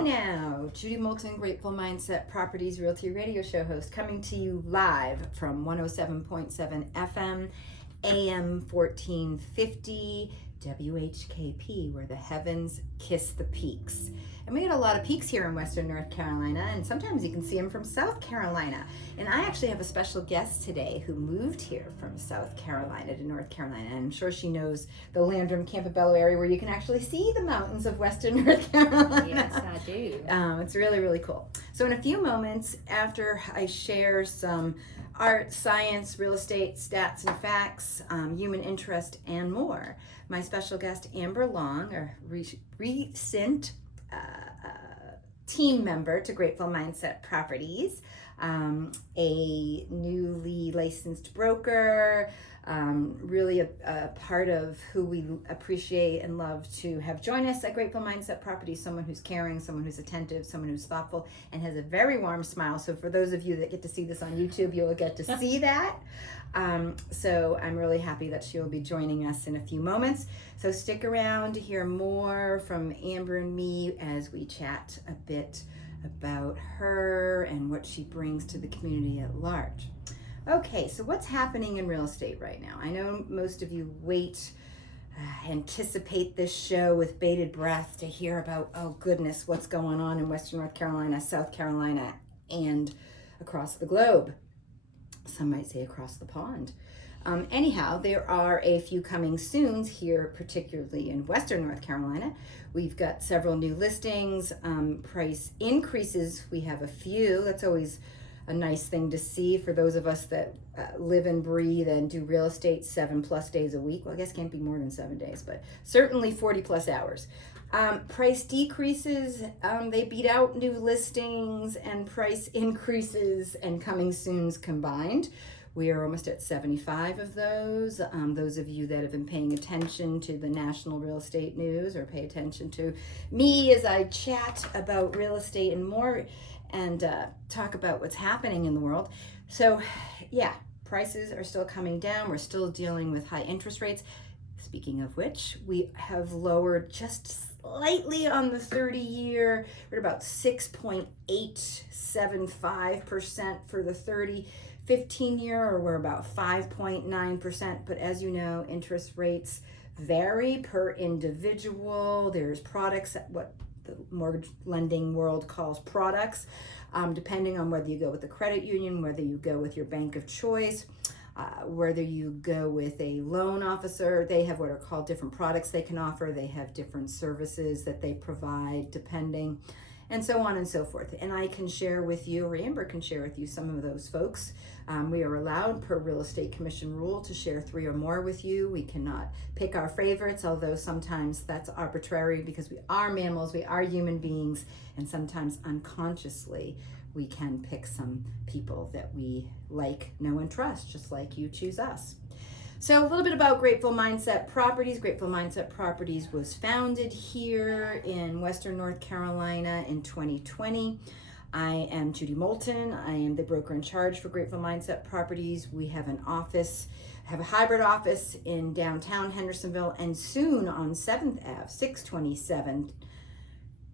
now, Judy Moulton, Grateful Mindset Properties Realty Radio Show host, coming to you live from 107.7 FM, AM 1450, WKHP, where the heavens kiss the peaks. And we got a lot of peaks here in Western North Carolina, and sometimes you can see them from South Carolina. And I actually have a special guest today who moved here from South Carolina to North Carolina. And I'm sure she knows the Landrum, Campobello area where you can actually see the mountains of Western North Carolina. Yes, I do. It's really, really cool. So in a few moments, after I share some art, science, real estate, stats and facts, human interest, and more, my special guest, Amber Long, a recent team member to Grateful Mindset Properties, a newly licensed broker, really a part of who we appreciate and love to have join us at Grateful Mindset Properties, someone who's caring, someone who's attentive, someone who's thoughtful, and has a very warm smile. So for those of you that get to see this on YouTube, you'll get to see that. So I'm really happy that she'll be joining us in a few moments. So stick around to hear more from Amber and me as we chat a bit about her and what she brings to the community at large. Okay, so what's happening in real estate right now? I know most of you anticipate this show with bated breath to hear about, oh goodness, what's going on in Western North Carolina, South Carolina, and across the globe. Some might say across the pond. Anyhow, there are a few coming soons here, particularly in Western North Carolina. We've got several new listings, price increases. We have a few. That's always a nice thing to see for those of us that live and breathe and do real estate 7+ days a week. Well, I guess it can't be more than 7 days, but certainly 40+ hours. Price decreases, they beat out new listings and price increases and coming soons combined. We are almost at 75 of those. Those of you that have been paying attention to the national real estate news or pay attention to me as I chat about real estate and more and talk about what's happening in the world. So yeah, prices are still coming down. We're still dealing with high interest rates. Speaking of which, we have lowered just slightly on the 30-year. We're at about 6.875% for the 30. 15-year, or we're about 5.9%. But as you know, interest rates vary per individual. There's products, what the mortgage lending world calls products, depending on whether you go with the credit union, whether you go with your bank of choice, whether you go with a loan officer. They have what are called different products they can offer. They have different services that they provide depending, and so on and so forth. And I can share with you, or Amber can share with you, some of those folks. We are allowed per real estate commission rule to share 3 or more with you. We cannot pick our favorites, although sometimes that's arbitrary because we are mammals, we are human beings, and sometimes unconsciously we can pick some people that we like, know, and trust, just like you choose us. So a little bit about Grateful Mindset Properties. Grateful Mindset Properties was founded here in Western North Carolina in 2020. I am Judy Moulton. I am the broker in charge for Grateful Mindset Properties. We have an office, have a hybrid office in downtown Hendersonville, and soon on 7th Ave, 627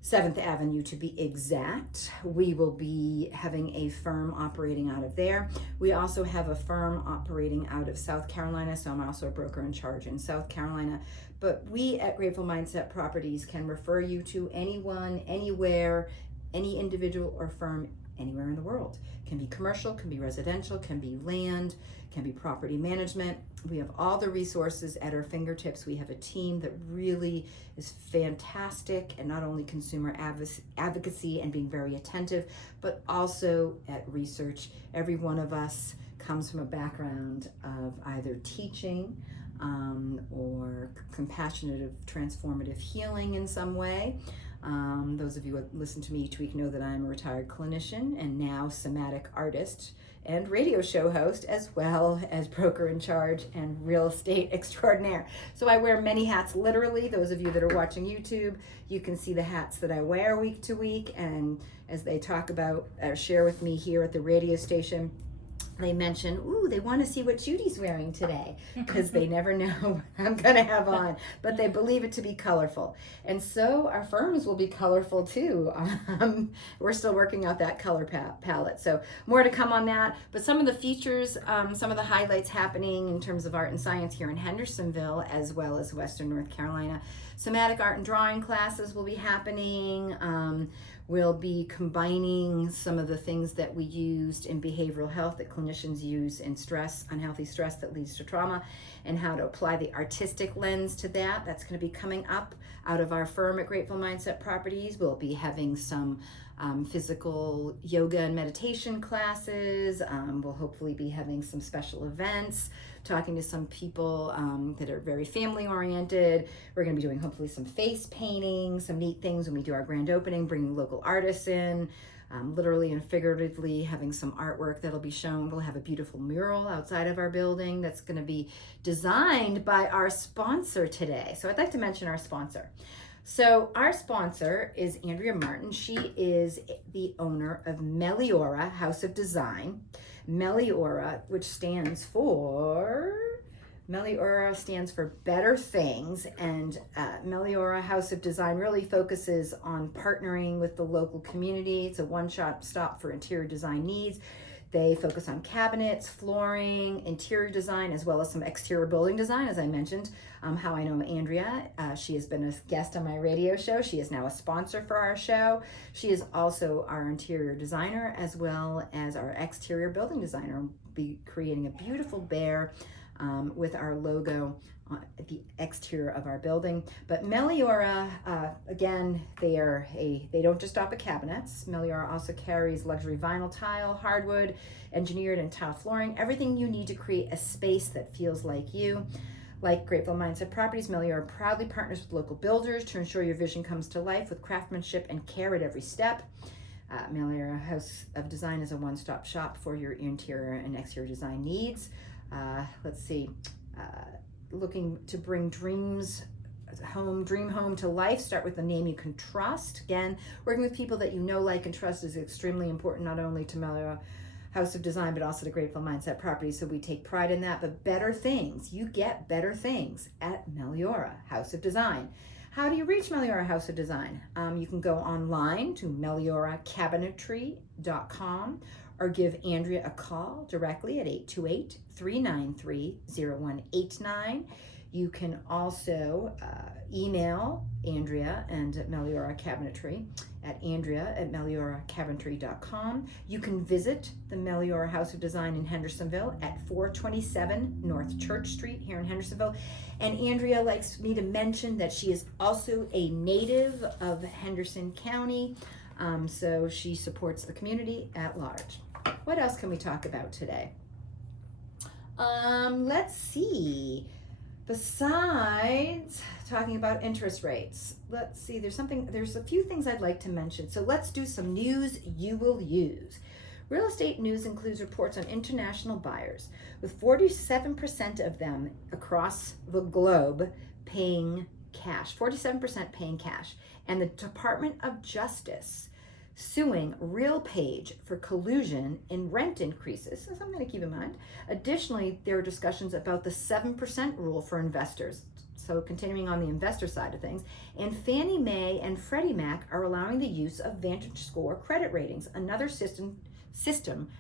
7th Avenue to be exact. We will be having a firm operating out of there. We also have a firm operating out of South Carolina, so I'm also a broker in charge in South Carolina. But we at Grateful Mindset Properties can refer you to anyone, anywhere, any individual or firm anywhere in the world. Can be commercial, can be residential, can be land, can be property management. We have all the resources at our fingertips. We have a team that really is fantastic, and not only consumer advocacy and being very attentive, but also at research. Every one of us comes from a background of either teaching or compassionate, transformative healing in some way. Those of you who listen to me each week know that I'm a retired clinician and now somatic artist and radio show host, as well as broker in charge and real estate extraordinaire. So I wear many hats, literally. Those of you that are watching YouTube, you can see the hats that I wear week to week, and as they talk about or share with me here at the radio station, they mention, ooh, they want to see what Judy's wearing today, because they never know what I'm going to have on, but they believe it to be colorful. And so our firms will be colorful too. We're still working out that color palette. So more to come on that. But some of the features, some of the highlights happening in terms of art and science here in Hendersonville, as well as Western North Carolina. Somatic art and drawing classes will be happening. We'll be combining some of the things that we used in behavioral health that clinicians use in stress, unhealthy stress that leads to trauma, and how to apply the artistic lens to that. That's going to be coming up out of our firm at Grateful Mindset Properties. We'll be having some physical yoga and meditation classes. We'll hopefully be having some special events, talking to some people that are very family oriented. We're going to be doing hopefully some face painting, some neat things when we do our grand opening, bringing local artists in, literally and figuratively having some artwork that'll be shown. We'll have a beautiful mural outside of our building that's going to be designed by our sponsor today. So I'd like to mention our sponsor. So our sponsor is Andrea Martin. She is the owner of Meliora House of Design. Meliora, which stands for Better Things, and Meliora House of Design really focuses on partnering with the local community. It's a one-stop for interior design needs. They focus on cabinets, flooring, interior design, as well as some exterior building design, as I mentioned. How I know Andrea, she has been a guest on my radio show. She is now a sponsor for our show. She is also our interior designer, as well as our exterior building designer. We'll be creating a beautiful bear with our logo at the exterior of our building. But Meliora, again, they don't just stop at cabinets. Meliora also carries luxury vinyl tile, hardwood, engineered and tile flooring, everything you need to create a space that feels like you. Like Grateful Mindset Properties, Meliora proudly partners with local builders to ensure your vision comes to life with craftsmanship and care at every step. Meliora House of Design is a one-stop shop for your interior and exterior design needs. Looking to bring dream home to life. Start with a name you can trust. Again, working with people that you know, like, and trust is extremely important, not only to Meliora House of Design, but also to Grateful Mindset Properties. So we take pride in that. But better things, you get better things at Meliora House of Design. How do you reach Meliora House of Design? You can go online to melioracabinetry.com or give Andrea a call directly at 828-393-0189. You can also email Andrea and Meliora Cabinetry at andrea@melioracabinetry.com. You can visit the Meliora House of Design in Hendersonville at 427 North Church Street here in Hendersonville. And Andrea likes me to mention that she is also a native of Henderson County, so she supports the community at large. What else can we talk about today? Let's see. Besides talking about interest rates, let's see, there's a few things I'd like to mention. So let's do some news you will use. Real estate news includes reports on international buyers, with 47% of them across the globe paying cash, 47% paying cash, and the Department of Justice suing RealPage for collusion in rent increases, so something to keep in mind. Additionally, there are discussions about the 7% rule for investors. So continuing on the investor side of things, and Fannie Mae and Freddie Mac are allowing the use of VantageScore credit ratings, another system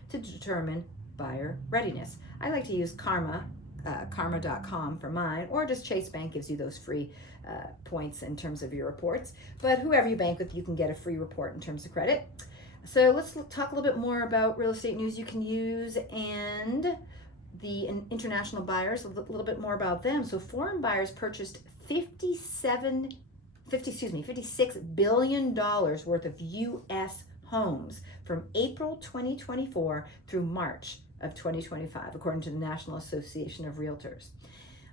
to determine buyer readiness. I like to use karma.com for mine, or just Chase Bank gives you those free points in terms of your reports. But whoever you bank with, you can get a free report in terms of credit. So let's talk a little bit more about real estate news you can use and the international buyers, a little bit more about them. So foreign buyers purchased $56 billion worth of U.S. homes from April 2024 through March of 2025, according to the National Association of Realtors.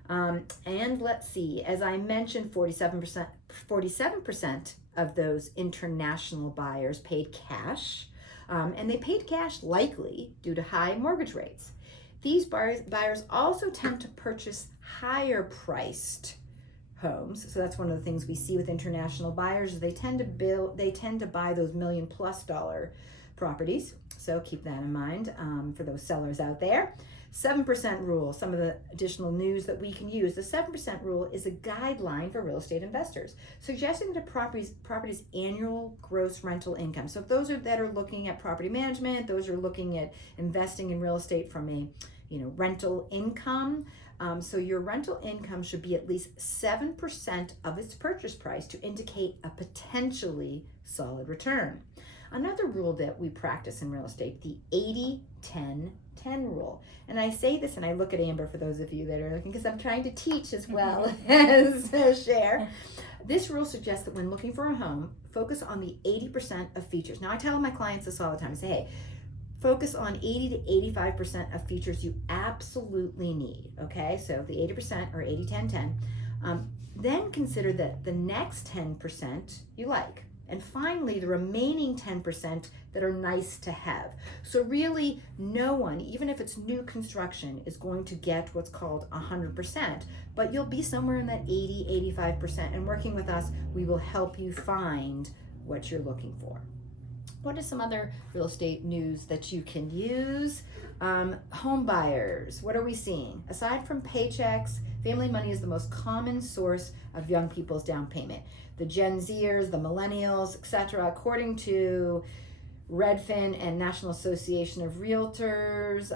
And let's see, as I mentioned, 47% of those international buyers paid cash, and they paid cash likely due to high mortgage rates. These buyers also tend to purchase higher priced homes. So that's one of the things we see with international buyers. They tend to buy those $1 million+ properties. So keep that in mind for those sellers out there. 7% rule, some of the additional news that we can use. The 7% rule is a guideline for real estate investors, suggesting that property's annual gross rental income. So if those that are looking at property management, those are looking at investing in real estate from a rental income. So your rental income should be at least 7% of its purchase price to indicate a potentially solid return. Another rule that we practice in real estate, the 80-10-10 rule. And I say this and I look at Amber for those of you that are looking, because I'm trying to teach as well as share. This rule suggests that when looking for a home, focus on the 80% of features. Now I tell my clients this all the time. I say, hey, focus on 80 to 85% of features you absolutely need, okay? So the 80% or 80-10-10. Then consider that the next 10% you like. And finally, the remaining 10% that are nice to have. So really, no one, even if it's new construction, is going to get what's called 100%, but you'll be somewhere in that 80-85%. And working with us, we will help you find what you're looking for. What is some other real estate news that you can use? Home buyers, what are we seeing? Aside from paychecks, family money is the most common source of young people's down payment. The Gen Zers, the millennials, etc. According to Redfin and National Association of Realtors,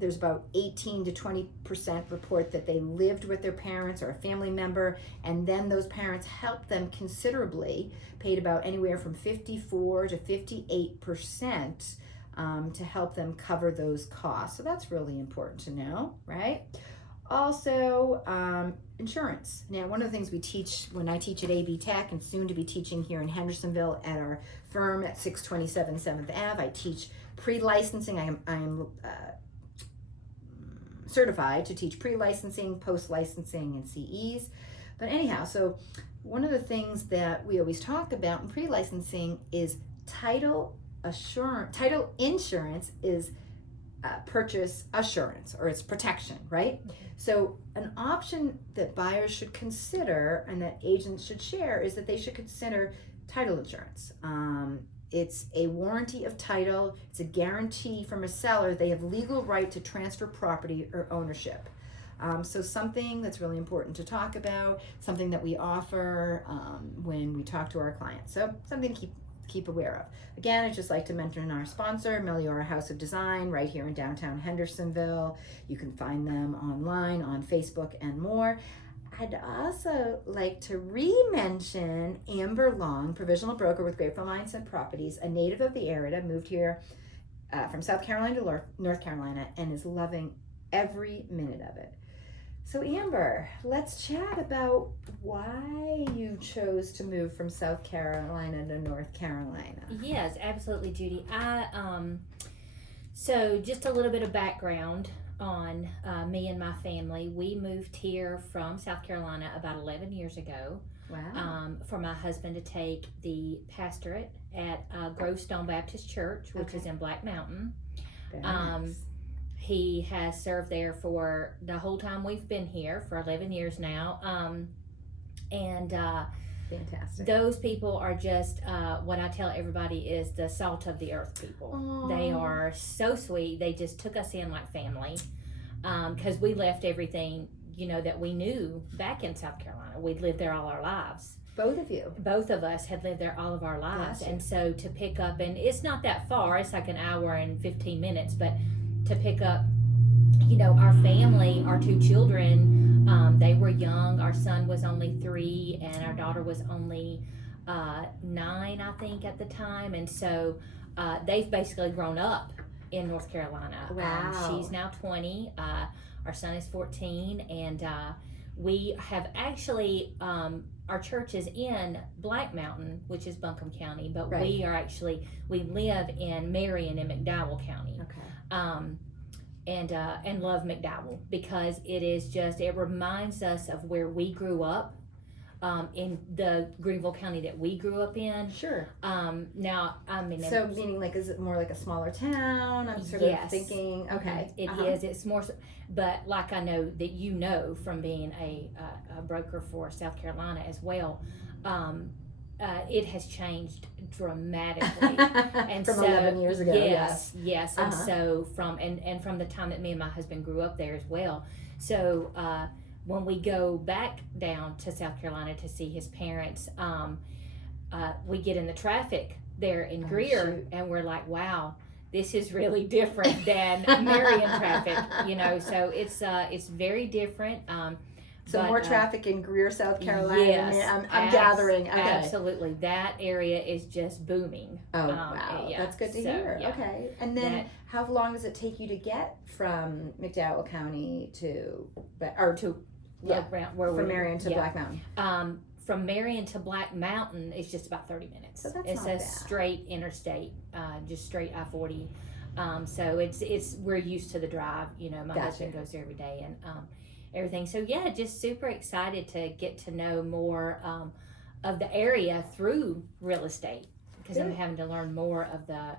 there's about 18 to 20% report that they lived with their parents or a family member, and then those parents helped them considerably, paid about anywhere from 54 to 58% to help them cover those costs. So that's really important to know, right? Also, insurance. Now, one of the things we teach when I teach at AB Tech and soon to be teaching here in Hendersonville at our firm at 627 7th Ave, I teach pre-licensing. I'm certified to teach pre-licensing, post-licensing, and CEs. But anyhow, so one of the things that we always talk about in pre-licensing is title insurance is purchase assurance, or it's protection, right? So an option that buyers should consider and that agents should share is that they should consider title insurance. It's a warranty of title. It's a guarantee from a seller. They have legal right to transfer property or ownership. So something that's really important to talk about, something that we offer when we talk to our clients. So something to keep aware of. Again, I'd just like to mention our sponsor, Meliora House of Design, right here in downtown Hendersonville. You can find them online, on Facebook, and more. I'd also like to re-mention Amber Long, provisional broker with Grateful Mindset Properties, a native of the area, moved here from South Carolina to North Carolina, and is loving every minute of it. So Amber, let's chat about why you chose to move from South Carolina to North Carolina. Yes, absolutely, Judy. So just a little bit of background on me and my family. We moved here from South Carolina about 11 years ago. Wow. For my husband to take the pastorate at Grovestone Baptist Church, which is in Black Mountain. Very nice. He has served there for the whole time we've been here, for 11 years now. Fantastic. Those people are just what I tell everybody is the salt of the earth people. Aww. They are so sweet. They just took us in like family, because we left everything that we knew back in South Carolina. We'd lived there all our lives. Both of you. Both of us had lived there all of our lives. Gotcha. And so to pick up, and it's not that far, it's like an hour and 15 minutes, but to pick up our family, our two children, they were young. Our son was only 3 and our daughter was only 9, I think, at the time. And so they've basically grown up in North Carolina. Wow. She's now 20. Our son is 14. And we have actually, our church is in Black Mountain, which is Buncombe County, but right. we live in Marion in McDowell County. Okay. And love McDowell because it reminds us of where we grew up, in the Greenville County that we grew up in. Sure. Now, I mean, so meaning like, is it more like a smaller town? I'm sort of thinking, okay. It is. It's more, but like I know that from being a broker for South Carolina as well, it has changed dramatically. And from so, 11 years ago. Yes. And so from the time that me and my husband grew up there as well. So when we go back down to South Carolina to see his parents, we get in the traffic there in Greer, and we're like, wow, this is really different than Marion traffic, so it's very different. So more traffic in Greer, South Carolina. Yes, I'm gathering. Okay. Absolutely. That area is just booming. Oh, wow. Yeah. That's good to hear. Yeah. Okay. And then how long does it take you to get from McDowell County from Marion to Black Mountain? From Marion to Black Mountain is just about 30 minutes. So that's it's not a bad. Straight interstate, just straight I-40. So it's we're used to the drive. My husband goes there every day and everything. So just super excited to get to know more of the area through real estate, because I'm having to learn more of the,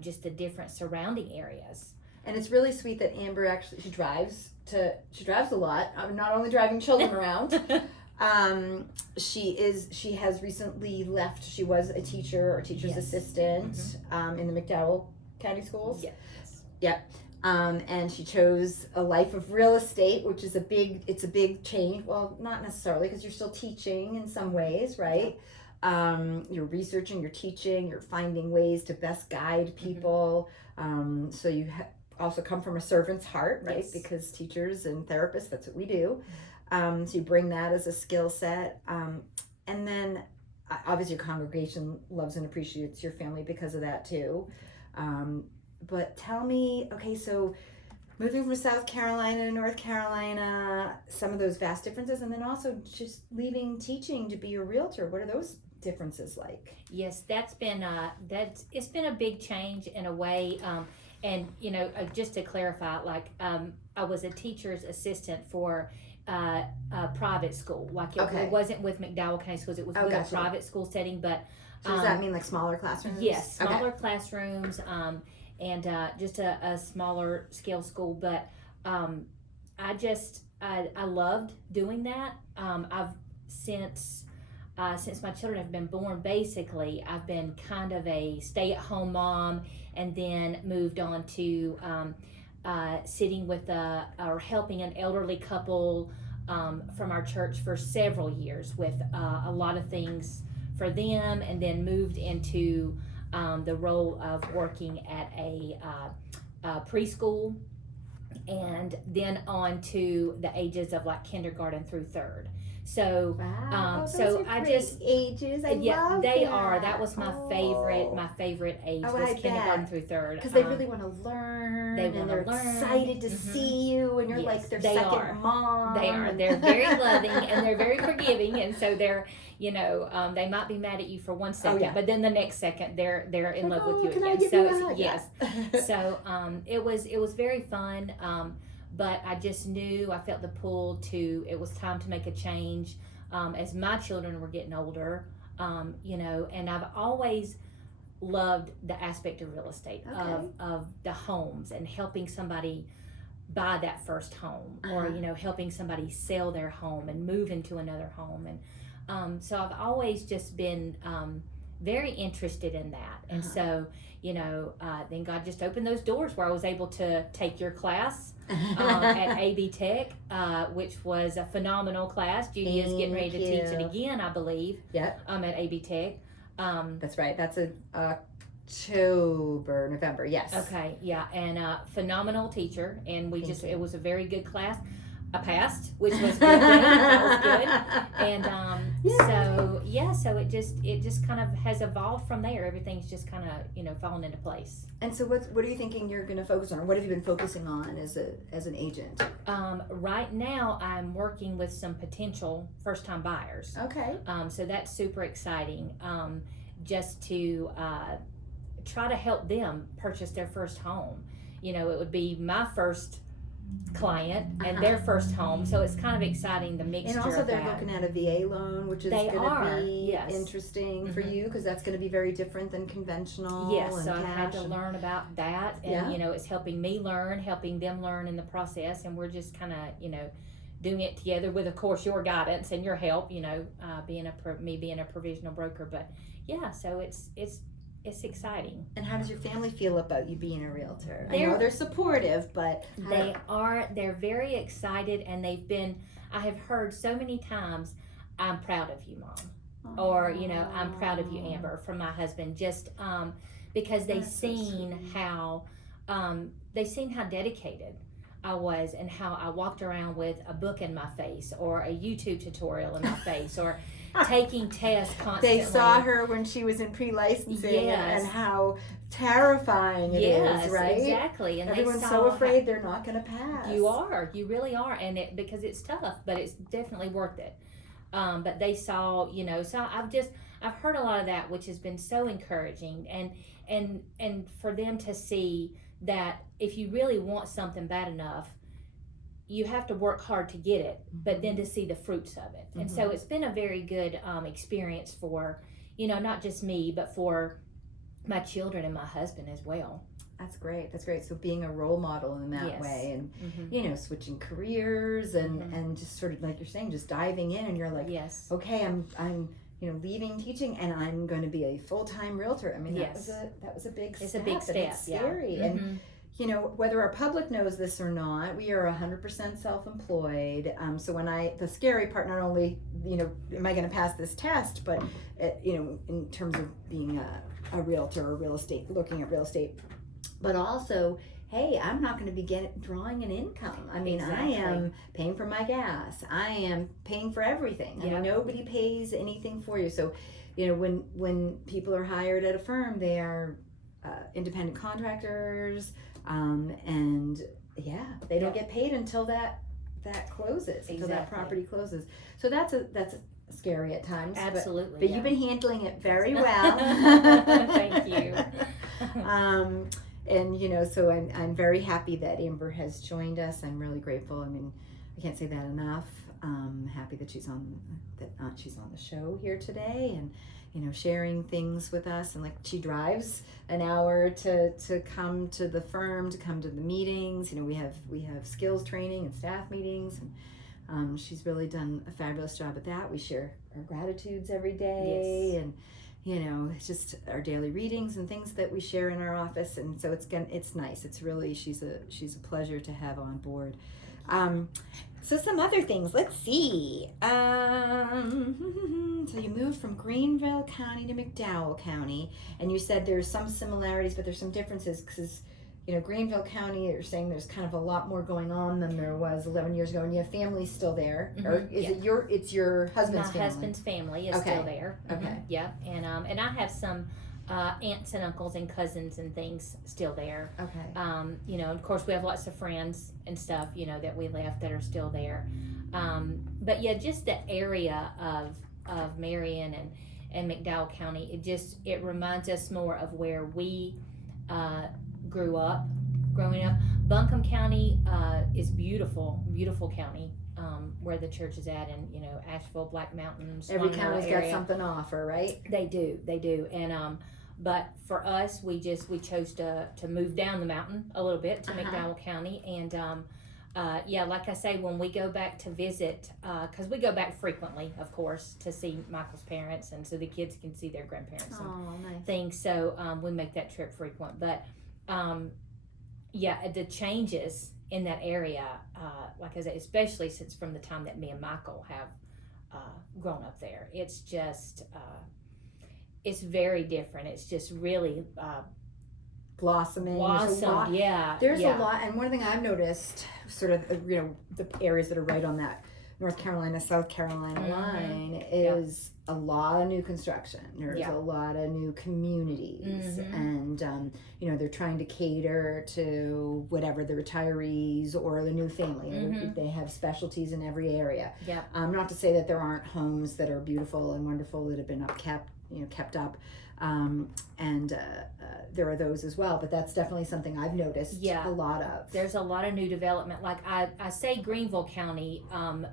just the different surrounding ares. And it's really sweet that Amber actually she drives a lot. I'm not only driving children around. She has recently left. She was a teacher or teacher's assistant in the McDowell County Schools. Yes. Yep. And she chose a life of real estate, which is a big change. Well, not necessarily, because you're still teaching in some ways, right? You're researching, you're teaching, you're finding ways to best guide people. So you also come from a servant's heart, right? Yes. Because teachers and therapists, that's what we do. So you bring that as a skill set. And then obviously your congregation loves and appreciates your family because of that too. But tell me, okay, so moving from South Carolina to North Carolina, some of those vast differences, and then also just leaving teaching to be a realtor. What are those differences like? Yes, it's been a big change in a way. And just to clarify, I was a teacher's assistant for a private school. It wasn't with McDowell County Schools. It was with a private school setting. But so does that mean like smaller classrooms? Yes, smaller classrooms. And just a smaller scale school, but I loved doing that. I've since my children have been born, basically I've been kind of a stay-at-home mom, and then moved on to sitting with or helping an elderly couple from our church for several years with a lot of things for them, and then moved into the role of working at a preschool, and then on to the ages of kindergarten through third. So, those are great ages. I love they that. are. That was my favorite age was kindergarten through third, because they really want to learn. They're excited to see you, and you're like their second mom. They are. They're very loving and they're very forgiving, and so they're they might be mad at you for 1 second, but then the next second they're in love with you again. So yes, so it was very fun. But I just knew, I felt the pull it was time to make a change as my children were getting older, and I've always loved the aspect of real estate, of the homes, and helping somebody buy that first home, or, helping somebody sell their home and move into another home. And so I've always just been very interested in that. And so, then God just opened those doors where I was able to take your class at AB Tech, which was a phenomenal class. Judy is getting ready to teach it again, I believe. Yep. At AB Tech. That's right. That's November. Yes. Okay. Yeah. And phenomenal teacher, and it was a very good class. I passed, which was good. That was good. And so it just kind of has evolved from there. Everything's just kind of fallen into place. And so what are you thinking you're going to focus on, or what have you been focusing on as an agent? Right now I'm working with some potential first time buyers. Okay. So that's super exciting. Just to try to help them purchase their first home. It would be my first client and their first home, so it's kind of exciting, the mixture. And also they're looking at a VA loan, which is going to be interesting for you, because that's going to be very different than conventional. Yes, so I had to learn about that, and it's helping me learn, helping them learn in the process, and we're just kind of doing it together with, of course, your guidance and your help, being a provisional broker. But yeah, so it's exciting. And how does your family feel about you being a realtor? I They're- know they're supportive, but they're very excited, and I have heard so many times, "I'm proud of you, Mom," or "I'm proud of you, Amber," from my husband, just because they've seen how dedicated I was, and how I walked around with a book in my face, or a YouTube tutorial in my face, or taking tests constantly. They saw her when she was in pre-licensing, Yes. and how terrifying it is, right? Exactly. And everyone's so afraid they're not going to pass. You really are, and because it's tough, but it's definitely worth it. But they saw, so I've heard a lot of that, which has been so encouraging, and for them to see that if you really want something bad enough, you have to work hard to get it, but then to see the fruits of it. And so it's been a very good experience for, not just me, but for my children and my husband as well. That's great. So being a role model in that way, and switching careers, and just sort of like you're saying, just diving in, and you're like, yes, okay, I'm leaving teaching, and I'm going to be a full-time realtor. I mean, that was a big step. It's a big step. It's scary, and whether our public knows this or not, we are 100% self-employed. So the scary part, not only am I going to pass this test, but in terms of being a realtor or looking at real estate, but also, hey, I'm not going to be drawing an income. I mean, Exactly. I am paying for my gas. I am paying for everything. I mean, nobody pays anything for you. So, when people are hired at a firm, they are independent contractors, and they don't get paid until that closes, until that property closes. So that's scary at times. Absolutely. But you've been handling it very well. Thank you. And so I'm very happy that Amber has joined us. I'm really grateful. I mean, I can't say that enough. Happy that she's on the show here today, and sharing things with us. And like, she drives an hour to come to the firm, to come to the meetings. We have skills training and staff meetings, and she's really done a fabulous job at that. We share our gratitudes every day, and it's just our daily readings and things that we share in our office. And so it's nice. It's really, she's a pleasure to have on board. So some other things, let's see. So you moved from Greenville County to McDowell County, and you said there's some similarities, but there's some differences, because Greenville County, you're saying there's kind of a lot more going on than there was 11 years ago, and you have family still there, or is it it's your husband's family? My husband's family is still there. Okay. Yeah, and I have some aunts and uncles and cousins and things still there. Okay. Of course we have lots of friends and stuff, that we left that are still there. But yeah, just the area of Marion and McDowell County, it reminds us more of where we growing up. Buncombe County is beautiful county, where the church is at, and Asheville, Black Mountains. Every county's got something to offer, right? They do, and but for us, we chose to move down the mountain a little bit to McDowell County, and like I say, when we go back to visit, because we go back frequently, of course, to see Michael's parents, and so the kids can see their grandparents and things. So we make that trip frequent, but the changes in that area, like I said, especially since from the time that me and Michael have grown up there, it's just it's very different. It's just really blossoming. There's a lot, and one thing I've noticed, sort of the areas that are right on that North Carolina, South Carolina line, is a lot of new construction. There's a lot of new communities, and they're trying to cater to whatever the retirees or the new family. They have specialties in every area. Not to say that there aren't homes that are beautiful and wonderful that have been kept up, and there are those as well, but that's definitely something I've noticed a lot of. There's a lot of new development. Like I say Greenville County,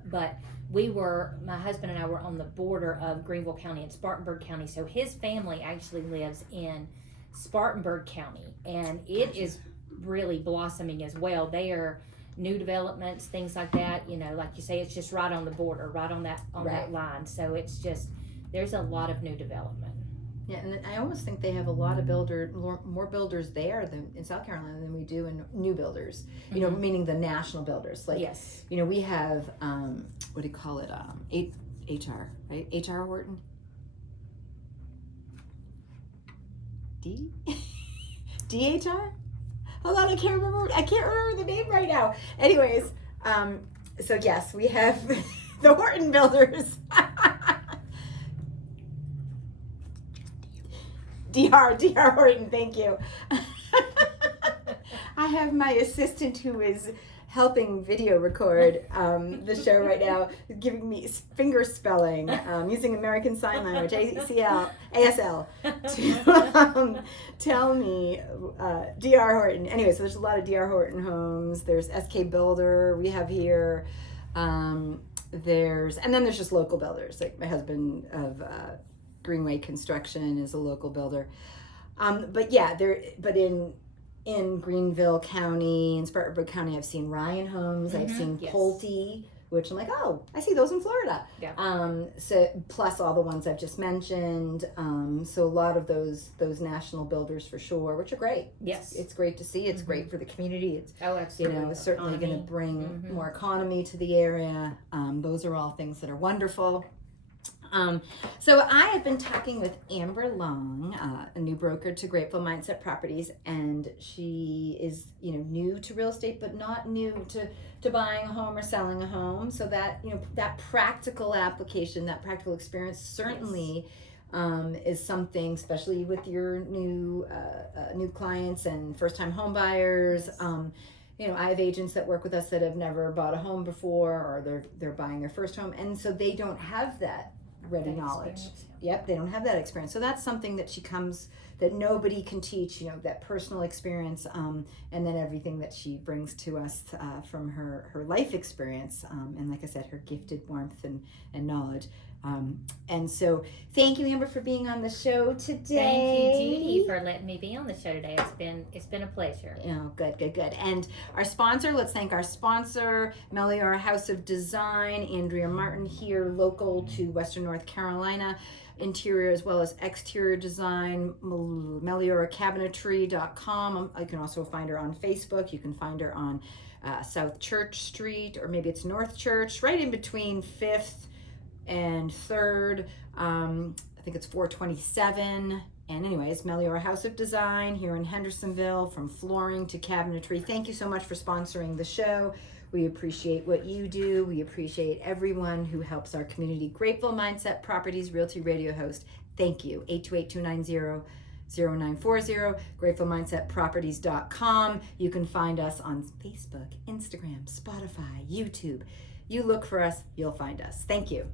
but my husband and I were on the border of Greenville County and Spartanburg County, so his family actually lives in Spartanburg County, and it is really blossoming as well. They are new developments, things like that. Like you say, it's just right on the border, right on that that line. So it's just, there's a lot of new development. Yeah, and I almost think they have a lot of more builders there than in South Carolina than we do in new builders. Meaning the national builders. Like, yes. We have what do you call it? HR, right? HR Horton. DHR? Hold on, I can't remember the name right now. Anyways, so yes, we have the Horton builders. DR Horton, thank you. I have my assistant who is helping video record the show right now, giving me finger spelling, using American Sign Language, ASL, to tell me DR Horton. Anyway, so there's a lot of DR Horton homes. There's SK Builder we have here. And then there's just local builders. Like my husband of Greenway Construction is a local builder. But in Greenville County, in Spartanburg County, I've seen Ryan Homes. I've seen Pulte, which I'm like, oh, I see those in Florida. Yeah. So plus all the ones I've just mentioned. So a lot of those national builders for sure, which are great. Yes. It's great to see. It's great for the community. It's absolutely. It's certainly going to bring more economy to the area. Those are all things that are wonderful. So I have been talking with Amber Long, a new broker to Grateful Mindset Properties, and she is, new to real estate, but not new to buying a home or selling a home. So that, that practical application, that practical experience certainly is something, especially with your new clients and first-time home buyers. I have agents that work with us that have never bought a home before, or they're buying their first home, and so they don't have that ready knowledge. Yep, they don't have that experience. So that's something that nobody can teach, that personal experience, and then everything that she brings to us from her life experience, and like I said, her gifted warmth and knowledge. And so thank you, Amber, for being on the show today. Thank you, Judy, for letting me be on the show today. It's been a pleasure. Oh, good. And our sponsor, let's thank our sponsor, Meliora House of Design, Andrea Martin, here local to Western North Carolina, interior as well as exterior design, MelioraCabinetry.com. You can also find her on Facebook. You can find her on South Church Street, or maybe it's North Church, right in between 5th and 3rd. I think it's 427. And anyways, Meliora House of Design here in Hendersonville, from flooring to cabinetry. Thank you so much for sponsoring the show. We appreciate what you do. We appreciate everyone who helps our community. Grateful Mindset Properties Realty Radio host. Thank you. 828-290-0940. GratefulMindsetProperties.com. You can find us on Facebook, Instagram, Spotify, YouTube. You look for us, you'll find us. Thank you.